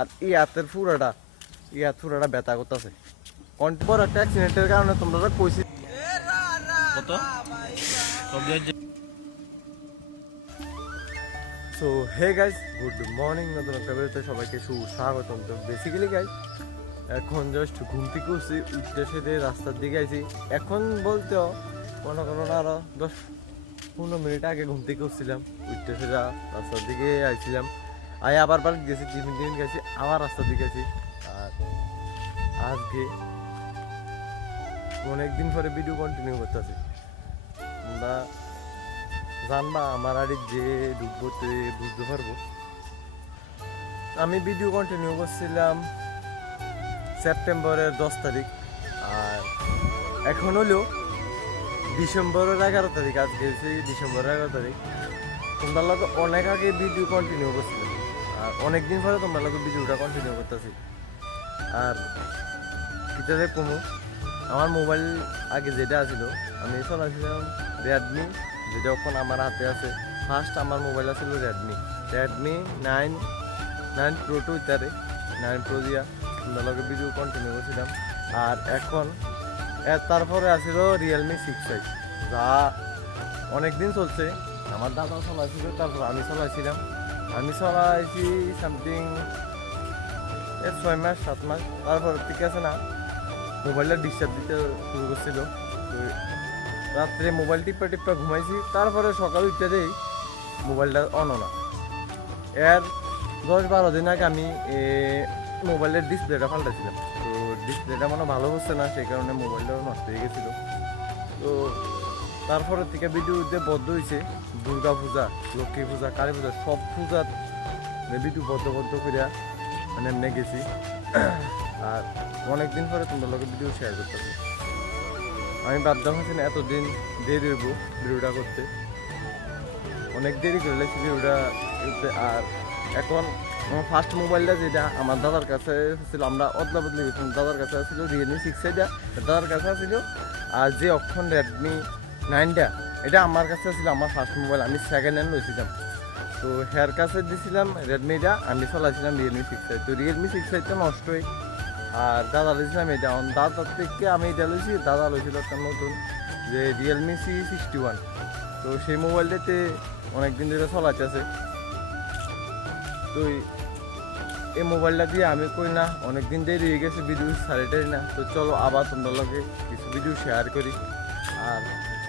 আর এই হাতের পুরাটা ব্যথা করতেছে কন্টিপর একটা অ্যাক্সিডেন্টের কারণে তোমরা কইছি কত so hey guys good morning নতুন একটা বেরোতে সবাইকে সুস্বাগতম। তো বেসিক্যালি গাইজ এখন জাস্ট ঘুম থেকে উঠছি, উঠতে সেতে রাস্তার দিকে আইছি। এখন বলতেও মনে করো না আরো 10-15 মিনিট আগে ঘুম থেকে উঠছিলাম, উঠতে সেটা রাস্তার দিকে আইছিলাম। আবার বাড়ি গেছি, টিফিন গেছি, আবার রাস্তার দিকে আছি। আর আজকে অনেকদিন পরে ভিডিও কন্টিনিউ করতেছি। আমরা জানবা আমার আড়ির যে ঢুকবো বুঝতে পারবো। আমি ভিডিও কন্টিনিউ করছিলাম সেপ্টেম্বরের 10 তারিখ, আর এখন হলো ডিসেম্বরের 11 তারিখ। আজকে হচ্ছে ডিসেম্বরের 11 তারিখ। তোমরা লোক অনেক আগে ভিডিও কন্টিনিউ করছিলাম, আর অনেকদিন পরে তোমরা লোক ভিডিওটা কন্টিনিউ করতেছি। আর কিতাতে কমু আমার মোবাইল আগে যেটা আছিল আমি চলাছিলাম রেডমি, যেটা এখন আমার হাতে আছে। ফার্স্ট আমার মোবাইল আছিল রেডমি 9 Pro 2 ইত্যাদি 9 Pro দিয়া তোমরা ভিডিও কন্টিনিউ করছিলাম। আর এখন তারপরে আছিল রিয়েলমি 6i, যা অনেকদিন চলছে। আমার দাদা চলাইছিল, তারপর আমি চলাইছিলাম। আমি চলাইছি সামথিং 6 মাস 7 মাস। তারপর ঠিক আছে না, মোবাইলটা ডিস্টার্ব দিতে শুরু করছিল। তো রাত্রে মোবাইল টিপা ঘুমাইছি, তারপরে সকাল উঠতে দেই মোবাইলটা অন না। এর 10-12 দিন আগে আমি মোবাইলের ডিসপ্লেটা পাল্টাছিলাম। তো ডিসপ্লেটা মানে ভালো হচ্ছে না, সেই কারণে মোবাইলটাও নষ্ট হয়ে গেছিল। তো তারপরের থেকে ভিডিও দিতে বদ্ধ হয়েছে। দুর্গা পূজা, লক্ষ্মী পূজা, কালী পূজা, সব পূজার ভিডিও বদ্ধ করিয়া মানে এমনি গেছি। আর অনেকদিন পরে তোমরা লোকের ভিডিও শেয়ার করতেছি। আমি ভাবতাম হচ্ছে না এতদিন দেরি হইব ভিডিওটা করতে, অনেক দেরি করে লাগছি ভিডিওটা করতে। আর এখন আমার ফার্স্ট মোবাইলটা যেটা আমার দাদার কাছে ছিল, আমরা অদলা বদলি গেছিলাম। দাদার কাছে ছিল রিয়েলমি 6i, দাদার কাছে ছিল। আর যে অক্ষণ রেডমি 9টা, এটা আমার কাছে ছিল আমার ফার্স্ট মোবাইল। আমি সেকেন্ড হ্যান্ড লইছিলাম। তো হেয়ার কাছে দিয়েছিলাম রেডমিটা, আমি চলাইছিলাম রিয়েলমি 6i। তো রিয়েলমি 6i তো নষ্টই। আর দাদা লইছিলাম এটা, দাদার থেকে আমি এটা লইছি। দাদা লইছিল একটা নতুন যে রিয়েলমি C61। তো সেই মোবাইলটাতে অনেকদিন ধরে চলাইতেছে। তো এই মোবাইলটা দিয়ে আমি করি না, অনেকদিন দেরি হয়ে গেছে ভিডিও সারিটাই না। তো চলো আবার তোমরা লগে কিছু ভিডিও শেয়ার করি। আর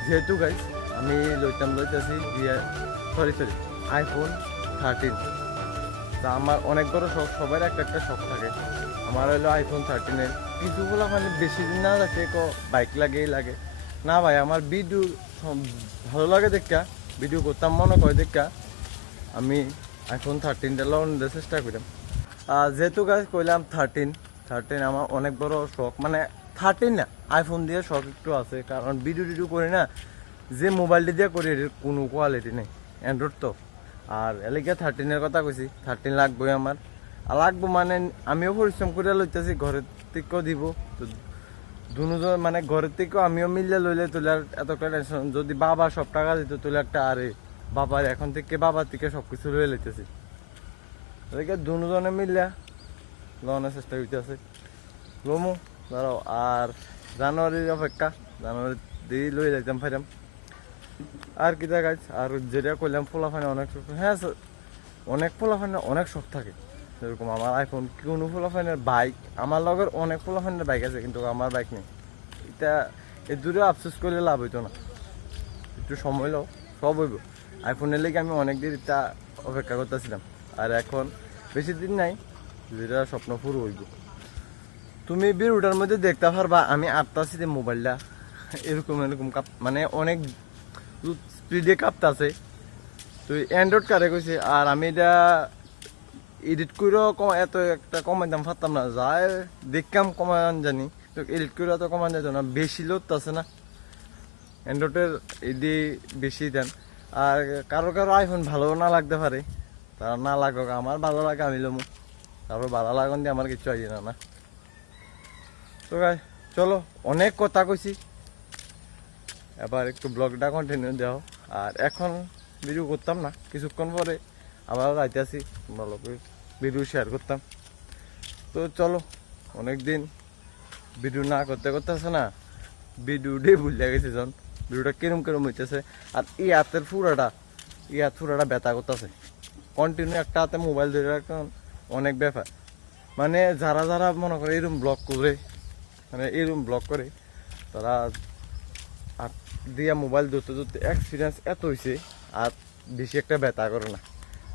যেহেতু গাইজ আমি লইতেছি সরি iPhone 13। তা আমার অনেক বড় শখ, সবার একটা শখ থাকে। আমার হলো iPhone 13-এর। কিছু বলা মানে বেশি দিন না থাকে বাইক লাগে না ভাই, আমার ভিডিও ভালো লাগে দেখা ভিডিও করতাম মনে করে দেখা আমি iPhone 13টা লাগানোর চেষ্টা করিলাম। যেহেতু গাছ কইলাম 13 আমার অনেক বড় শখ, মানে 13 না আইফোন দিয়ে শখ একটু আছে। কারণ ভিডিও করি না, যে মোবাইলটি দিয়ে করি এর কোনো কোয়ালিটি নেই, অ্যান্ড্রয়েড তো। আর এলাকা 13-এর কথা কইছি, 13 লাগবোই আমার। লাগবো মানে আমিও পরিশ্রম করে লইতেছি, ঘরের থেকেও দিব। তো দুজন মানে ঘরের থেকেও আমিও মিললে লইলে তোলার এত একটা টেনশন। যদি বাবা সব টাকা দিত তোলে একটা, আরে বাবার এখন থেকে বাবার থেকে সব কিছু লয়ে লইতেছি। এদিকে দুজনে মিললে লওয়ানোর চেষ্টা করতেছে, লমু ধরো। আর জানুয়ারির অপেক্ষা, জানুয়ারি দিয়ে লয়ে যাইতাম ফাইরাম। আর কি দেখাই, আর যেটা করলাম ফোলাফানে অনেক শখ। হ্যাঁ অনেক ফোলাফানের অনেক শখ থাকে। যেরকম আমার আইফোন, কোনো ফোলাফানের বাইক, আমার লগের অনেক ফোলাফানের বাইক আছে, কিন্তু আমার বাইক নেই। এটা এ দূরে আফসোস করলে লাভ হইতো না, একটু সময় লো সব হইব। আইফোনের লেগে আমি অনেক দিন এটা অপেক্ষা করতেছিলাম। আর এখন বেশি দিন নাই, যেটা স্বপ্ন পুরো হইব। তুমি ভিডিওটার মধ্যে দেখতে পারবা আমি আটতাছি যে মোবাইলটা এরকম মানে অনেক স্পিডে কাঁপতাছে। তো অ্যান্ড্রয়েড কারে কইছে। আর আমি এটা এডিট করেও এত একটা কমাইতাম পারতাম না, যাই দেখতাম কমান জানি, তো এডিট করে এত কমান যেত না, বেশি লোডতাছে না অ্যান্ড্রয়েডের, এডি বেশি দেন। আর কারো আইফোন ভালো না লাগতে পারে, তারা না লাগুক, আমার ভালো লাগে আমি লমু। তারপর ভালো লাগুন দিয়ে আমার কিছু আই না। তো গাই চলো, অনেক কথা কইছি, এবার একটু ব্লগটা কন্টিনিউ দেও। আর এখন ভিডিও করতাম না, কিছুক্ষণ পরে আবার যাইতেছি, ভালো করে ভিডিও শেয়ার করতাম। তো চলো, অনেকদিন ভিডিও না করতে করতে আছে না, ভিডিওটাই ভুলে গেছি জন, ভিডিওটা কিরম হইতেছে। আর এই হাতের পুরাটা ব্যথা করতেছে, কন্টিনিউ একটা হাতে মোবাইল ধরে রাখুন, অনেক ব্যাপার। মানে যারা যারা মনে করে এরকম ব্লগ করে তারা হাত দিয়া মোবাইল ধরতে ধরতে এক্সপিরিয়েন্স এত হয়েছে আর বেশি একটা ব্যথা করে না।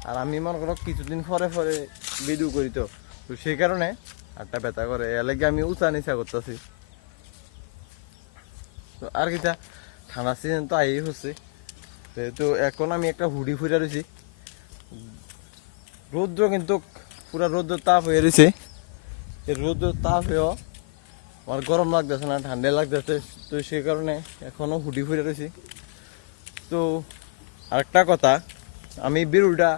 আর আমি মনে করো কিছুদিন পরে ভিডিও করি, তো সেই কারণে হাতটা ব্যথা করে, এর লাগে আমি উঁচা নিচা করতেছি। তো আর কিটা ঠান্ডা সিজন তো আই হচ্ছে, তো এখন আমি একটা হুডি ফুরে রয়েছি। রৌদ্র কিন্তু পুরা রৌদ্র তাপ হয়ে রয়েছে, এই রৌদ্র তাপ হয়েও আমার গরম লাগতেছে না, ঠান্ডা লাগতেছে। তো সেই কারণে এখনো হুডি ফুরে রয়েছি। তো আরেকটা কথা, আমি বিরুটা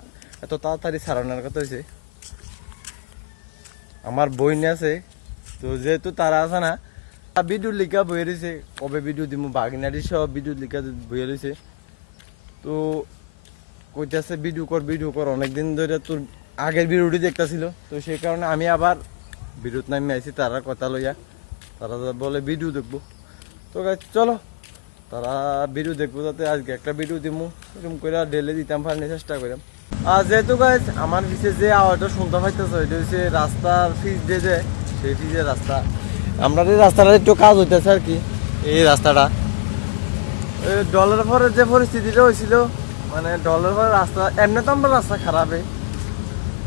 এত তাড়াতাড়ি ছাড়ানোর কথা হয়েছে, আমার বইন আছে, তো যেহেতু তারা আছে না, ভিডিও লিখা বয়ে রয়েছে, কবে ভিডিও দিব বাগিনারি সব ভিডিও লিখা বয়ে রয়েছে। তো কইতেছে ভিডিও কর, অনেকদিন ধরে তোর আগের ভিডিওটি দেখতেছিল। তো সেই কারণে আমি আবার ভিডিওত নামি আইছি তারা কথা লইয়া, তারা বলে ভিডিও দেখবো। তো চলো তারা ভিডিও দেখবো, যাতে আজকে একটা ভিডিও দিব, এরকম করে ডেলে দিতাম পারি চেষ্টা করিলাম। আর যেহেতু গাইজ আমার বিশেষ যে আওয়াজটা শুনতে পাইতেছে, এটা হচ্ছে রাস্তার ফিজ দিয়ে যে সেই ফিজের রাস্তা, আমরা এই রাস্তাটা একটু কাজ হইতেছে আর কি। এই রাস্তাটা ডলের পরে যে পরিস্থিতিটা হয়েছিল, মানে ডলের পরে রাস্তা এমনি তো আমরা রাস্তা খারাপই,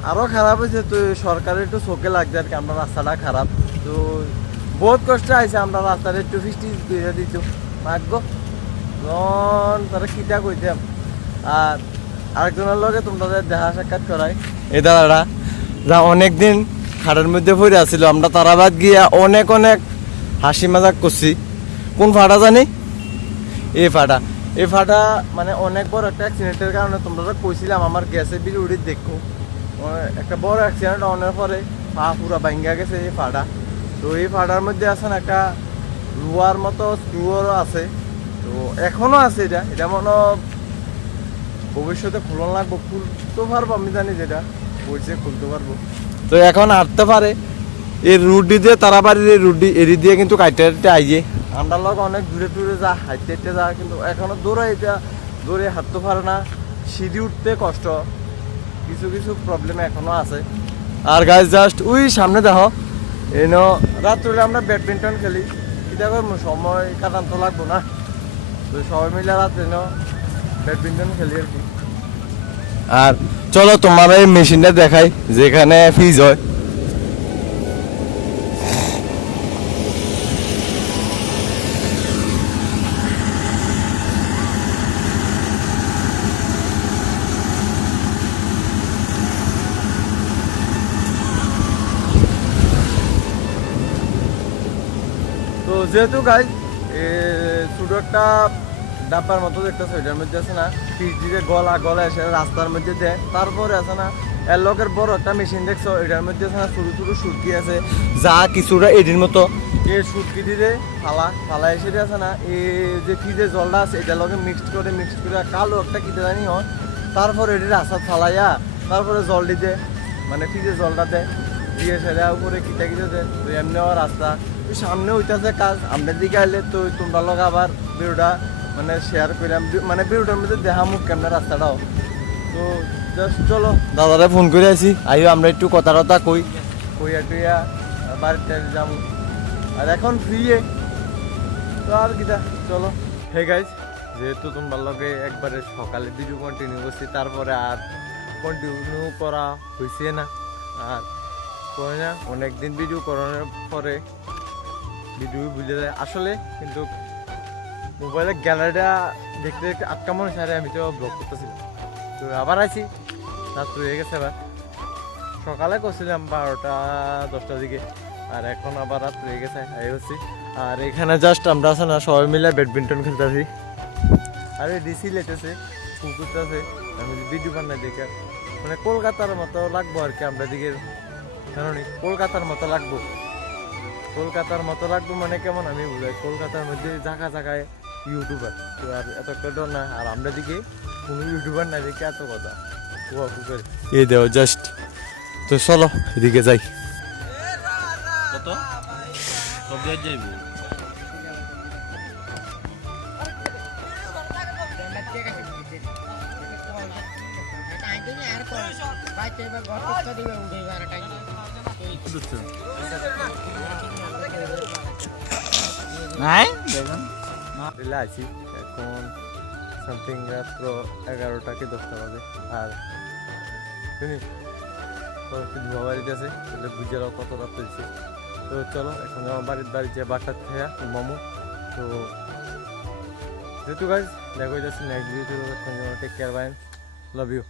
আরও খারাপ হয়েছে। তো সরকারের একটু চোখে লাগছে আর কি, আমরা রাস্তাটা খারাপ। তো বহুত কষ্ট আইছে, আমরা রাস্তাটা একটু ফিস্টি দিয়ে দিত ভাগ্য তারা কিটা কইতাম। আর আরেকজনের লগে তোমরা দেখা সাক্ষাৎ করাই, এই দাদাটা যা অনেকদিন খাটের মধ্যে পড়ে আসছিল, আমরা তারাবাদ গিয়া অনেক হাসি মজাক করছি। কোন ফাটা জানি? এই ফাটা মানে অনেক বড় একটা অ্যাক্সিডেন্টের কারণে তোমরা কইছিলাম আমার গ্যাসের বিল উড়ি দেখো, একটা বড় অ্যাক্সিডেন্ট অনেক পরে পা পুরা ভাঙ্গা গেছে এই ফাটা। তো এই ফাটার মধ্যে আছে না একটা লোহার মতো স্ক্রুও আছে, তো এখনো আছে। এটা মনে ভবিষ্যতে খুলন লাগবো, খুলতে পারবো আমি জানি, যেটা বলছে খুলতে পারবো। তো এখন হাঁটতে পারে এই রুডি দিয়ে, তারাবাড়ির এই রুডি এরি দিয়ে কিন্তু কাইটে আইয়ে আমরা লোক অনেক দূরে যা হাঁটতে যা, কিন্তু এখনো দৌড়ে হাঁটতে পারে না, সিঁড়ি উঠতে কষ্ট, কিছু প্রবলেম এখনো আছে। আর গাছ জাস্ট ওই সামনে দেখো, এনো রাত্রে আমরা ব্যাডমিন্টন খেলি, এটা সময় কাটান তো লাগবো না, তো সবাই মিলে রাত্রে ব্যাডমিন্টন খেলি আর কি। আর চলো তোমার এই মেশিনটা দেখাই যেখানে ফিজ হয়। তো যেহেতু গাই ছোটো একটা ডাব্বার মতো দেখতেছে, ওইটার মধ্যে আছে না পিচ দিয়ে গলা এসে রাস্তার মধ্যে দেয়, তারপরে আছে না এর লোকের বড় একটা মেশিন দেখছো, এটার মধ্যে আছে না ছোটো সুটকি আছে, যা কিছুটা এডির মতো এই সুটকি দিয়ে ফালা এসে আছে না এই যে ফ্রিজের জলটা আছে এটার লগে মিক্সড করে কালো একটা কিতে জানি হয়, তারপরে এটির রাস্তা ফালাইয়া তারপরে জল দিতে, মানে ফ্রিজের জলটা দেয় দিয়ে সেটা উপরে কিটা দেয়। তো এমনি রাস্তা সামনে হইতেছে কাজ, আমাদের দিকে আইলে তো তোমরা লোক আবার ভিডিওটা মানে শেয়ার করলাম, মানে ভিডিওটার মধ্যে দেখা মুখ কেমন রাস্তাটাও। তো জাস্ট চলো দাদারা ফোন করে আসি, আইও আমরা একটু কথা কইয়া টুইয়া বাড়িতে যাবো। আর এখন ফ্রি, তো আর কিটা চলো। হে গাইজ, যেহেতু তোমার লগে একবারে সকালে ভিডিও কন্টিনিউ করছি, তারপরে আর কন্টিনিউ করা হয়েছে না, আর কই না অনেকদিন ভিডিও করানোর পরে ভিডিও বুঝে যায় আসলে। কিন্তু মোবাইলের গ্যালারিটা দেখতে আটকা মনে সারে আমি তো ব্লগ করতেছিলাম, তো আবার আছি রাত্র হয়ে গেছে। আবার সকালে করছিলাম 12টা-10টার দিকে, আর এখন আবার রাত্র হয়ে গেছে হচ্ছি। আর এখানে জাস্ট আমরা আছে না সবাই মিলে ব্যাডমিন্টন খেলতেছি, আর ডিসি লেটেছে পুকুরটাছে, আমি ভিডিও বানাই দেখে মানে কলকাতার মতো লাগবো আর কি, আমরা দিকে জানি কলকাতার মতো লাগবো মানে কেমন আমি বুঝাই, কলকাতার মধ্যে জায়গায় ইউটিউবার, তো আর এত একটা ডর না। আর আমরা দিকে কোনো ইউটিউবার না দেখে এত কথা এই দেও জাস্ট। তো চলো এদিকে যাই। কত সব দিয়ে যাইব নাই দেখুন রিলে আছি এখন সামথিং রাত্র 11টা কি 10টা বাজে আর শুনি ধোয়া বাড়িতে আছে তাহলে বুঝে রাও কত রাত হয়েছে তো চলো এখন আমার বাড়ি যে বাসার থেকে মোমো তো যেহেতু গাছ দেখো যাচ্ছি next video take care bye love you